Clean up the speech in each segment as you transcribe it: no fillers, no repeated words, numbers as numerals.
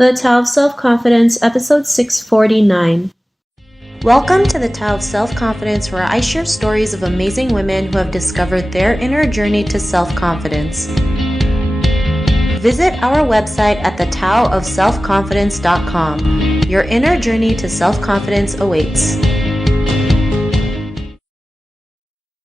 The Tao of Self-Confidence, episode 649. Welcome to the Tao of Self-Confidence, where I share stories of amazing women who have discovered their inner journey to self-confidence. Visit our website at thetaoofselfconfidence.com. Your inner journey to self-confidence awaits.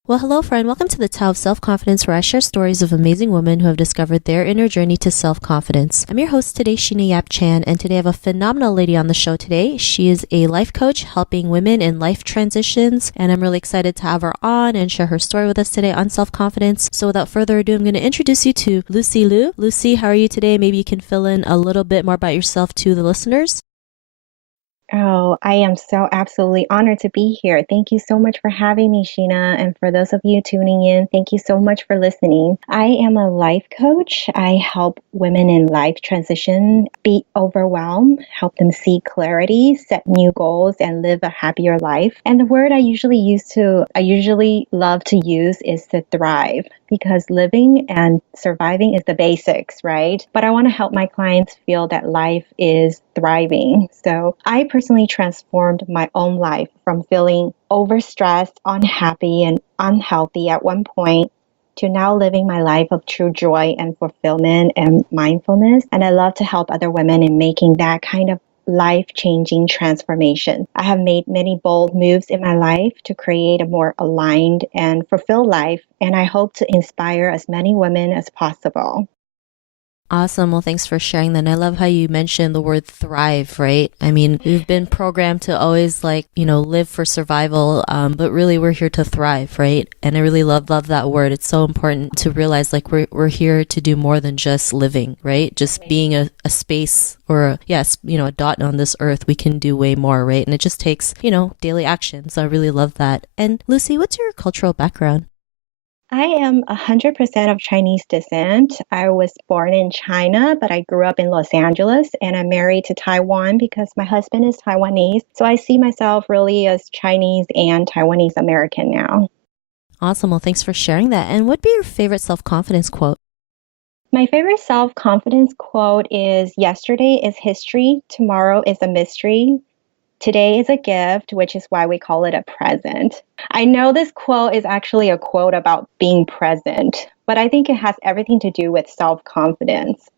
Well, hello, friend. Welcome to the Tao of Self-Confidence, where I share stories of amazing women who have discovered their inner journey to self-confidence. I'm your host today, Sheena Yap Chan, and today I have a phenomenal lady on the show today. She is a life coach helping women in life transitions, and I'm really excited to have her on and share her story with us today on self-confidence. So without further ado, I'm going to introduce you to Lucy Liu. Lucy, how are you today? Maybe you can fill in a little bit more about yourself to the listeners. Oh, I am so absolutely honored to be here. Thank you so much for having me, Sheena. And for those of you tuning in, thank you so much for listening. I am a life coach. I help women in life transition be overwhelmed, help them see clarity, set new goals, and live a happier life. And the word I usually love to use is to thrive, because living and surviving is the basics, right? But I want to help my clients feel that life is thriving. So I personally transformed my own life from feeling overstressed, unhappy, and unhealthy at one point to now living my life of true joy and fulfillment and mindfulness. And I love to help other women in making that kind of life-changing transformation. I have made many bold moves in my life to create a more aligned and fulfilled life, and I hope to inspire as many women as possible. Awesome. Well, thanks for sharing that. And I love how you mentioned the word thrive, right? I mean, we've been programmed to always live for survival, but really we're here to thrive, right? And I really love that word. It's so important to realize we're here to do more than just living, right? Just being a space or a dot on this earth, we can do way more, right? And it just takes, daily action. So I really love that. And Lucy, what's your cultural background? I am 100% of Chinese descent. I was born in China, but I grew up in Los Angeles, and I'm married to Taiwan because my husband is Taiwanese. So I see myself really as Chinese and Taiwanese American now. Awesome. Well, thanks for sharing that. And what'd be your favorite self-confidence quote? My favorite self-confidence quote is, "Yesterday is history, tomorrow is a mystery. Today is a gift, which is why we call it a present." I know this quote is actually a quote about being present, but I think it has everything to do with self-confidence.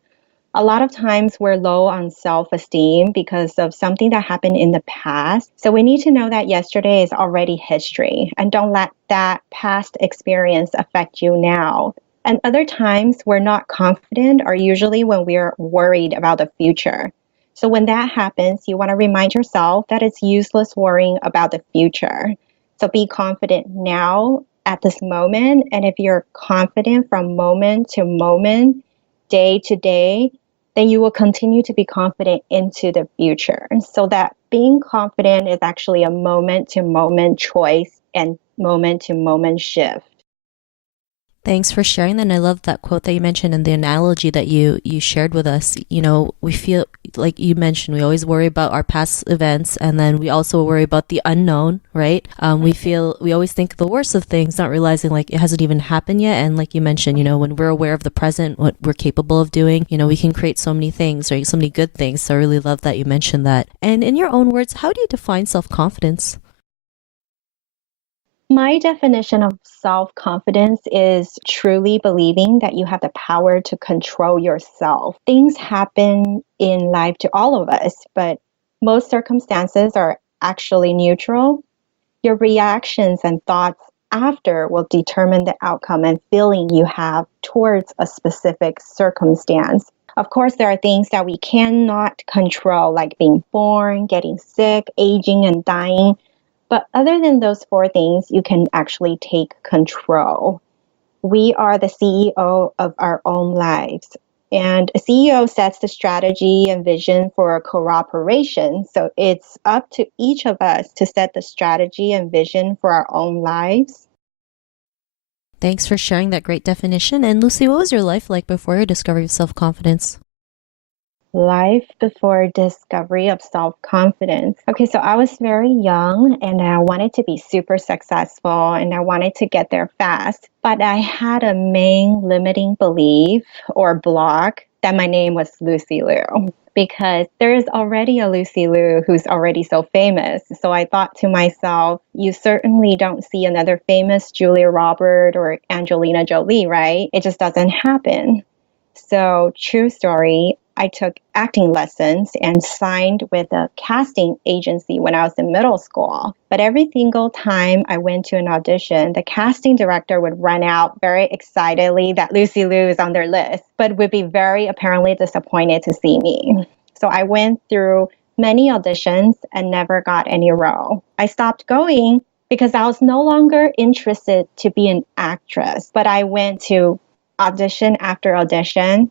A lot of times we're low on self-esteem because of something that happened in the past. So we need to know that yesterday is already history, and don't let that past experience affect you now. And other times we're not confident are usually when we're worried about the future. So when that happens, you want to remind yourself that it's useless worrying about the future. So be confident now at this moment. And if you're confident from moment to moment, day to day, then you will continue to be confident into the future. So that being confident is actually a moment to moment choice and moment to moment shift. Thanks for sharing that. And I love that quote that you mentioned and the analogy that you shared with us. We feel like you mentioned, we always worry about our past events, and then we also worry about the unknown, right? We always think the worst of things, not realizing like it hasn't even happened yet. And like you mentioned, when we're aware of the present, what we're capable of doing, we can create so many things, right? So many good things. So I really love that you mentioned that. And in your own words, how do you define self-confidence? My definition of self-confidence is truly believing that you have the power to control yourself. Things happen in life to all of us, but most circumstances are actually neutral. Your reactions and thoughts after will determine the outcome and feeling you have towards a specific circumstance. Of course, there are things that we cannot control, like being born, getting sick, aging, and dying. But other than those four things, you can actually take control. We are the CEO of our own lives. And a CEO sets the strategy and vision for a cooperation. So it's up to each of us to set the strategy and vision for our own lives. Thanks for sharing that great definition. And Lucy, what was your life like before your discovery of self-confidence? Life before discovery of self-confidence. Okay, so I was very young and I wanted to be super successful and I wanted to get there fast. But I had a main limiting belief or block that my name was Lucy Liu because there is already a Lucy Liu who's already so famous. So I thought to myself, you certainly don't see another famous Julia Roberts or Angelina Jolie, right? It just doesn't happen. So, true story, I took acting lessons and signed with a casting agency when I was in middle school. But every single time I went to an audition, the casting director would run out very excitedly that Lucy Liu is on their list, but would be very apparently disappointed to see me. So I went through many auditions and never got any role. I stopped going because I was no longer interested to be an actress, but I went to audition after audition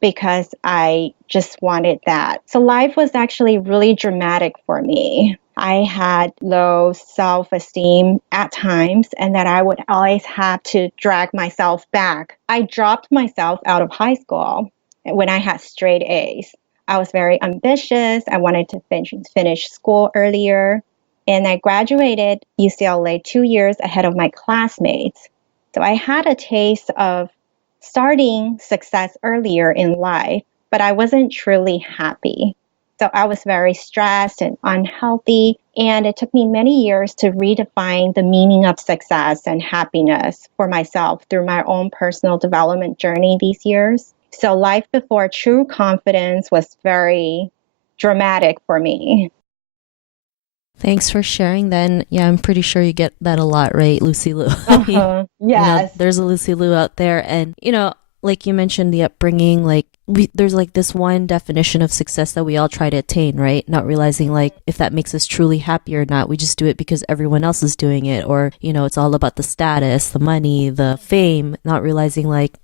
because I just wanted that. So life was actually really dramatic for me. I had low self esteem at times, and that I would always have to drag myself back. I dropped myself out of high school when I had straight A's. I was very ambitious. I wanted to finish school earlier, and I graduated UCLA 2 years ahead of my classmates. So I had a taste of starting success earlier in life, but I wasn't truly happy. So I was very stressed and unhealthy, and it took me many years to redefine the meaning of success and happiness for myself through my own personal development journey these years. So life before true confidence was very dramatic for me. Thanks for sharing then. Yeah, I'm pretty sure you get that a lot, right, Lucy Liu? I mean, Uh-huh. Yes. there's a Lucy Liu out there. And, like you mentioned, the upbringing, like, there's like this one definition of success that we all try to attain, right? Not realizing like if that makes us truly happy or not. We just do it because everyone else is doing it. Or, it's all about the status, the money, the fame, not realizing like,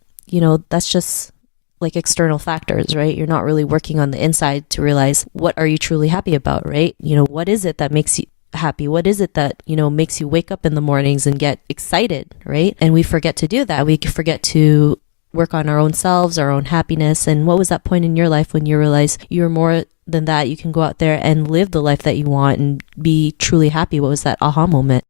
that's just like external factors, right? You're not really working on the inside to realize what are you truly happy about, right? What is it that makes you happy? What is it that, makes you wake up in the mornings and get excited, right? And we forget to do that. We forget to work on our own selves, our own happiness. And what was that point in your life when you realized you're more than that? You can go out there and live the life that you want and be truly happy. What was that aha moment?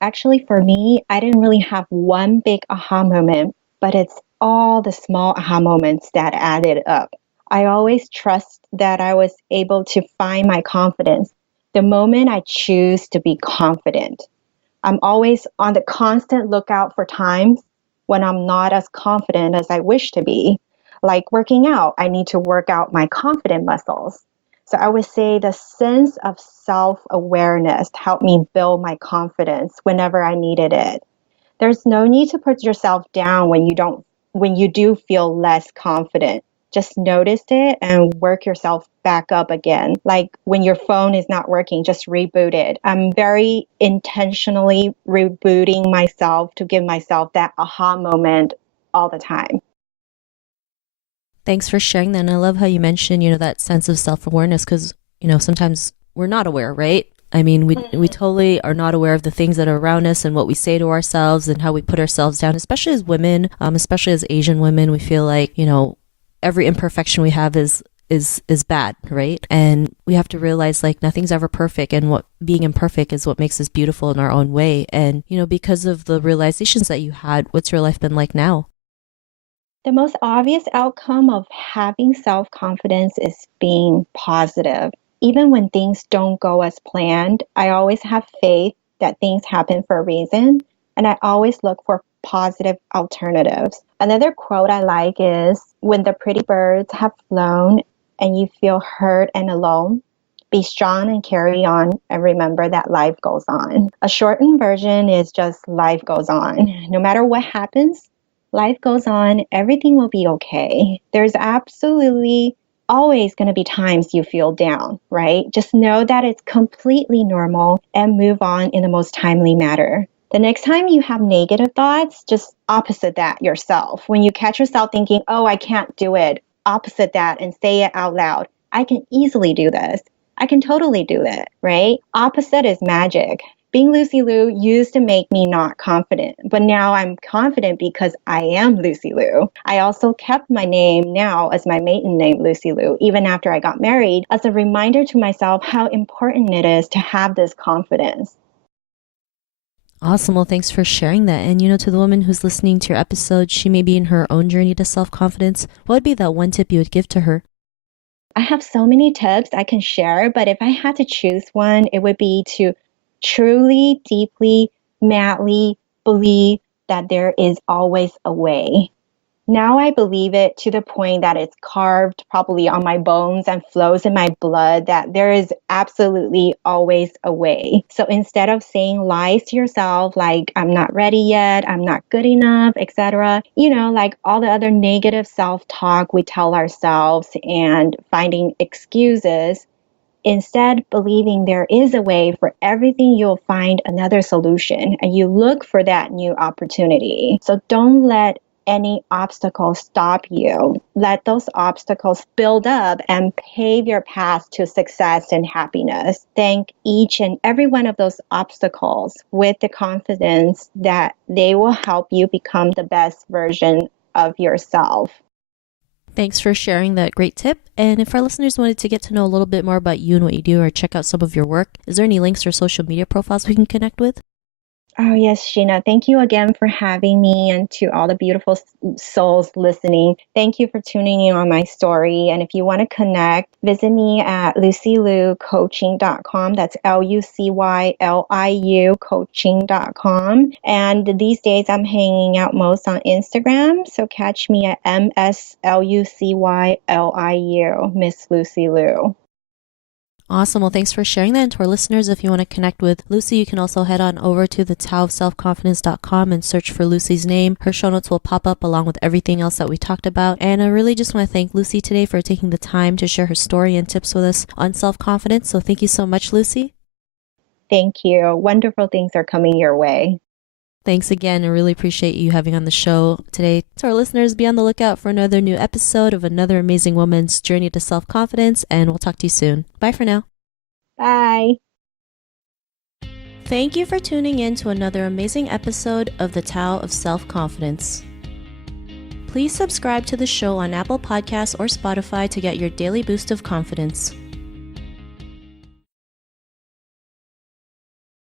Actually, for me, I didn't really have one big aha moment, but it's all the small aha moments that added up. I always trust that I was able to find my confidence the moment I choose to be confident. I'm always on the constant lookout for times when I'm not as confident as I wish to be. Like working out, I need to work out my confident muscles. So I would say the sense of self awareness helped me build my confidence whenever I needed it. There's no need to put yourself down when you do feel less confident. Just notice it and work yourself back up again. Like when your phone is not working, just reboot it. I'm very intentionally rebooting myself to give myself that aha moment all the time. Thanks for sharing that. And I love how you mentioned, that sense of self awareness because, sometimes we're not aware, right? I mean, we totally are not aware of the things that are around us and what we say to ourselves and how we put ourselves down, especially as women, especially as Asian women. We feel like, every imperfection we have is bad, right? And we have to realize like nothing's ever perfect, and what being imperfect is what makes us beautiful in our own way. And, because of the realizations that you had, what's your life been like now? The most obvious outcome of having self confidence is being positive. Even when things don't go as planned, I always have faith that things happen for a reason, and I always look for positive alternatives. Another quote I like is when the pretty birds have flown and you feel hurt and alone, be strong and carry on and remember that life goes on. A shortened version is just life goes on. No matter what happens, life goes on, everything will be okay. There's absolutely always going to be times you feel down, right? Just know that it's completely normal and move on in the most timely manner. The next time you have negative thoughts, just opposite that yourself. When you catch yourself thinking, oh, I can't do it, opposite that and say it out loud. I can easily do this. I can totally do it, right? Opposite is magic. Being Lucy Liu used to make me not confident, but now I'm confident because I am Lucy Liu. I also kept my name now as my maiden name, Lucy Liu, even after I got married, as a reminder to myself how important it is to have this confidence. Awesome. Well, thanks for sharing that. And, to the woman who's listening to your episode, she may be in her own journey to self confidence. What would be that one tip you would give to her? I have so many tips I can share, but if I had to choose one, it would be to truly, deeply, madly believe that there is always a way. Now I believe it to the point that it's carved probably on my bones and flows in my blood that there is absolutely always a way. So instead of saying lies to yourself like I'm not ready yet, I'm not good enough, etc., like all the other negative self-talk we tell ourselves and finding excuses, instead believing there is a way for everything, you'll find another solution and you look for that new opportunity. So don't let any obstacle stop you. Let those obstacles build up and pave your path to success and happiness. Thank each and every one of those obstacles with the confidence that they will help you become the best version of yourself. Thanks for sharing that great tip. And if our listeners wanted to get to know a little bit more about you and what you do or check out some of your work, is there any links or social media profiles we can connect with? Oh, yes, Sheena. Thank you again for having me, and to all the beautiful souls listening. Thank you for tuning in on my story. And if you want to connect, visit me at lucyliu.coaching.com. That's LUCYLIU coaching.com. And these days I'm hanging out most on Instagram. So catch me at MSLUCYLIU, Miss Lucy Liu. Awesome. Well, thanks for sharing that. And to our listeners, if you want to connect with Lucy, you can also head on over to the taoofselfconfidence.com and search for Lucy's name. Her show notes will pop up along with everything else that we talked about. And I really just want to thank Lucy today for taking the time to share her story and tips with us on self-confidence. So thank you so much, Lucy. Thank you. Wonderful things are coming your way. Thanks again. I really appreciate you having on the show today. To our listeners, be on the lookout for another new episode of another amazing woman's journey to self-confidence, and we'll talk to you soon. Bye for now. Bye. Thank you for tuning in to another amazing episode of the Tao of Self-Confidence. Please subscribe to the show on Apple Podcasts or Spotify to get your daily boost of confidence.